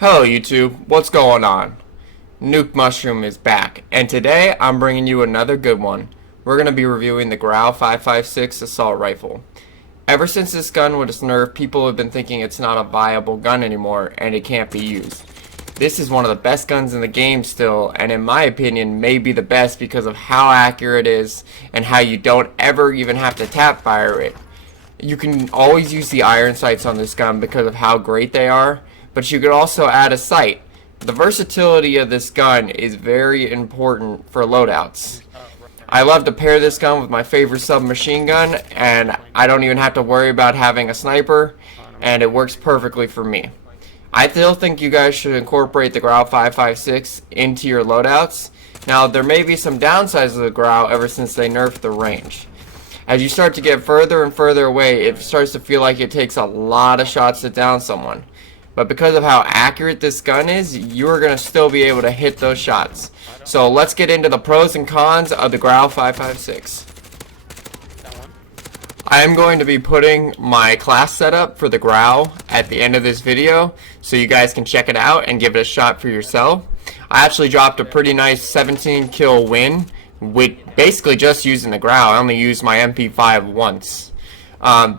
Hello YouTube, what's going on? Nuke Mushroom is back, and today I'm bringing you another good one. We're going to be reviewing the Grau 5.56 assault rifle. Ever since this gun was nerfed, people have been thinking it's not a viable gun anymore and it can't be used. This is one of the best guns in the game still, and in my opinion may be the best because of how accurate it is and how you don't ever even have to tap fire it. You can always use the iron sights on this gun because of how great they are, but you could also add a sight. The versatility of this gun is very important for loadouts. I love to pair this gun with my favorite submachine gun, and I don't even have to worry about having a sniper, and it works perfectly for me. I still think you guys should incorporate the Grau 5.56 into your loadouts. Now, there may be some downsides of the Grau ever since they nerfed the range. As you start to get further and further away, it starts to feel like it takes a lot of shots to down someone. But because of how accurate this gun is, you're going to still be able to hit those shots. So let's get into the pros and cons of the Grau 5.56. I am going to be putting my class setup for the Grau at the end of this video, so you guys can check it out and give it a shot for yourself. I actually dropped a pretty nice 17 kill win with basically just using the Grau. I only used my MP5 once.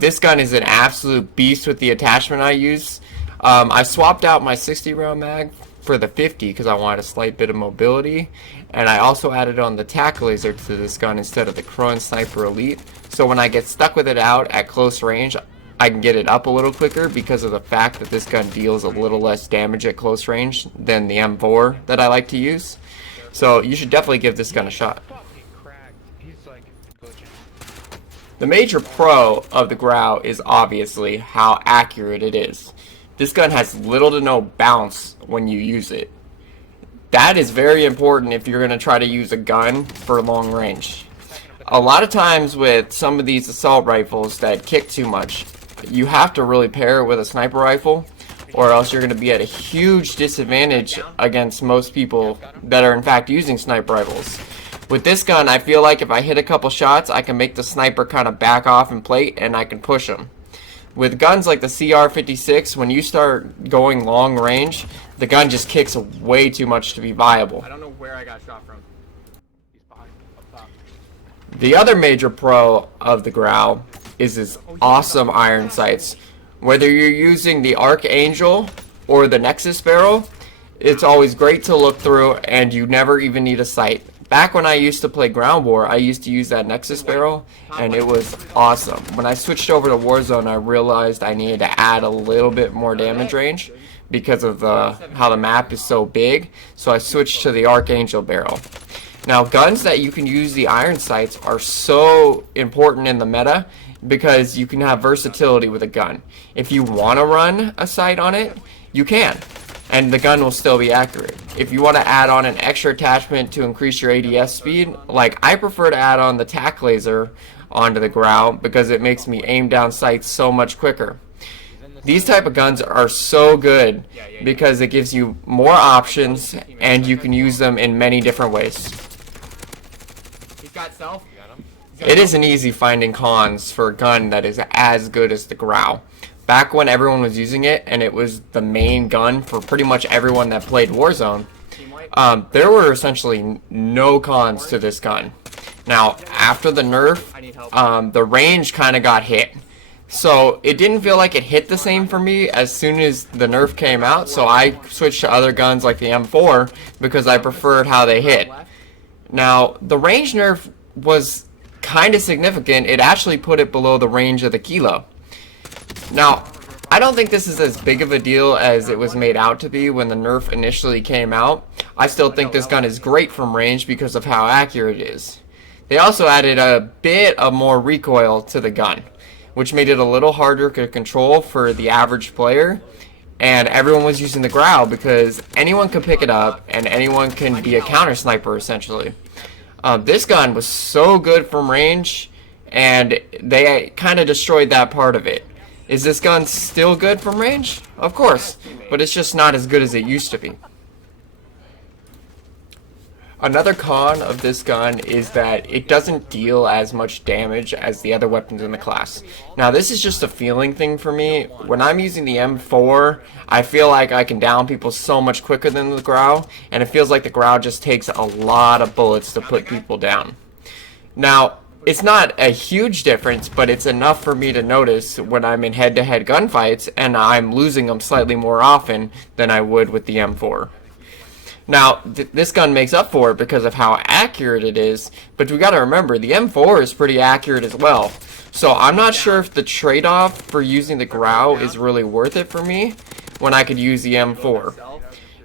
This gun is an absolute beast with the attachment I use. I swapped out my 60 round mag for the 50 because I wanted a slight bit of mobility, and I also added on the tack laser to this gun instead of the Krone Sniper Elite, so when I get stuck with it out at close range I can get it up a little quicker because of the fact that this gun deals a little less damage at close range than the M4 that I like to use. So you should definitely give this gun a shot. The major pro of the Grau is obviously how accurate it is. This gun has little to no bounce when you use it. That is very important if you're going to try to use a gun for long range. A lot of times with some of these assault rifles that kick too much, you have to really pair it with a sniper rifle, or else you're going to be at a huge disadvantage against most people that are in fact using sniper rifles. With this gun, I feel like if I hit a couple shots, I can make the sniper kind of back off and plate, and I can push him. With guns like the CR56, when you start going long range, the gun just kicks way too much to be viable. I don't know where I got shot from. He's behind, up top. The other major pro of the Grau is its awesome iron sights. Whether you're using the Archangel or the Nexus barrel, it's always great to look through and you never even need a sight. Back when I used to play Ground War, I used to use that Nexus barrel, and it was awesome. When I switched over to Warzone, I realized I needed to add a little bit more damage range because of how the map is so big, so I switched to the Archangel barrel. Now, guns that you can use the iron sights are so important in the meta because you can have versatility with a gun. If you want to run a sight on it, you can, and the gun will still be accurate. If you want to add on an extra attachment to increase your ADS speed, like I prefer to add on the tack laser onto the Grau because it makes me aim down sights so much quicker. These type of guns are so good because it gives you more options and you can use them in many different ways. He's got self. It isn't easy finding cons for a gun that is as good as the Grau. Back when everyone was using it and it was the main gun for pretty much everyone that played Warzone, there were essentially no cons to this gun. Now, after the nerf, the range kind of got hit. So it didn't feel like it hit the same for me as soon as the nerf came out, so I switched to other guns like the M4 because I preferred how they hit. Now, the range nerf was kind of significant. It actually put it below the range of the Kilo. Now, I don't think this is as big of a deal as it was made out to be when the nerf initially came out. I still think this gun is great from range because of how accurate it is. They also added a bit of more recoil to the gun, which made it a little harder to control for the average player, and everyone was using the Grau because anyone can pick it up and anyone can be a counter sniper essentially. This gun was so good from range, and they kind of destroyed that part of it. Is this gun still good from range? Of course, but it's just not as good as it used to be. Another con of this gun is that it doesn't deal as much damage as the other weapons in the class. Now this is just a feeling thing for me. When I'm using the M4, I feel like I can down people so much quicker than the Grau, and it feels like the Grau just takes a lot of bullets to put people down. Now, it's not a huge difference, but it's enough for me to notice when I'm in head-to-head gunfights and I'm losing them slightly more often than I would with the M4. Now, this gun makes up for it because of how accurate it is, but we gotta remember, the M4 is pretty accurate as well. So I'm not sure if the trade-off for using the Grau is really worth it for me when I could use the M4.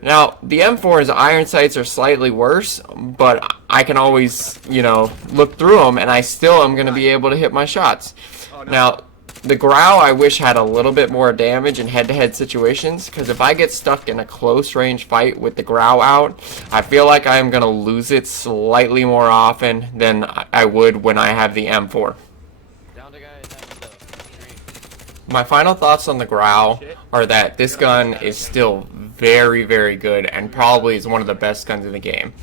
Now, the M4's iron sights are slightly worse, but I can always, look through them, and I still am going to be able to hit my shots. Now, the Grau I wish had a little bit more damage in head-to-head situations, because if I get stuck in a close-range fight with the Grau out, I feel like I am going to lose it slightly more often than I would when I have the M4. My final thoughts on the Grau are that this gun is still very, very good and probably is one of the best guns in the game.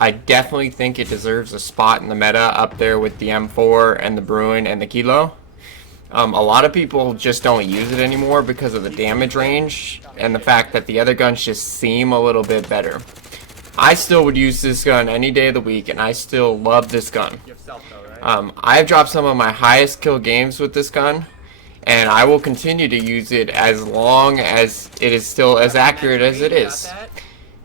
I definitely think it deserves a spot in the meta up there with the M4 and the Bruin and the Kilo. A lot of people just don't use it anymore because of the damage range and the fact that the other guns just seem a little bit better. I still would use this gun any day of the week, and I still love this gun. I've dropped some of my highest kill games with this gun, and I will continue to use it as long as it is still as accurate as it is.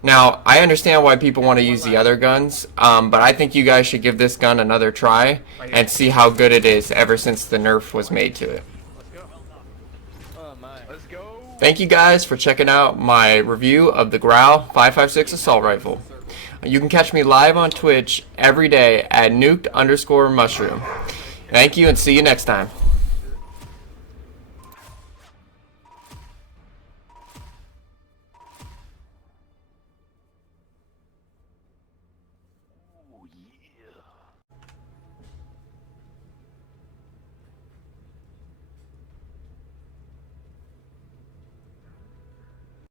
Now, I understand why people want to use the other guns, but I think you guys should give this gun another try and see how good it is ever since the nerf was made to it. Thank you guys for checking out my review of the Grau 5.56 assault rifle. You can catch me live on Twitch every day at nuked_mushroom. Thank you and see you next time. Oh, yeah.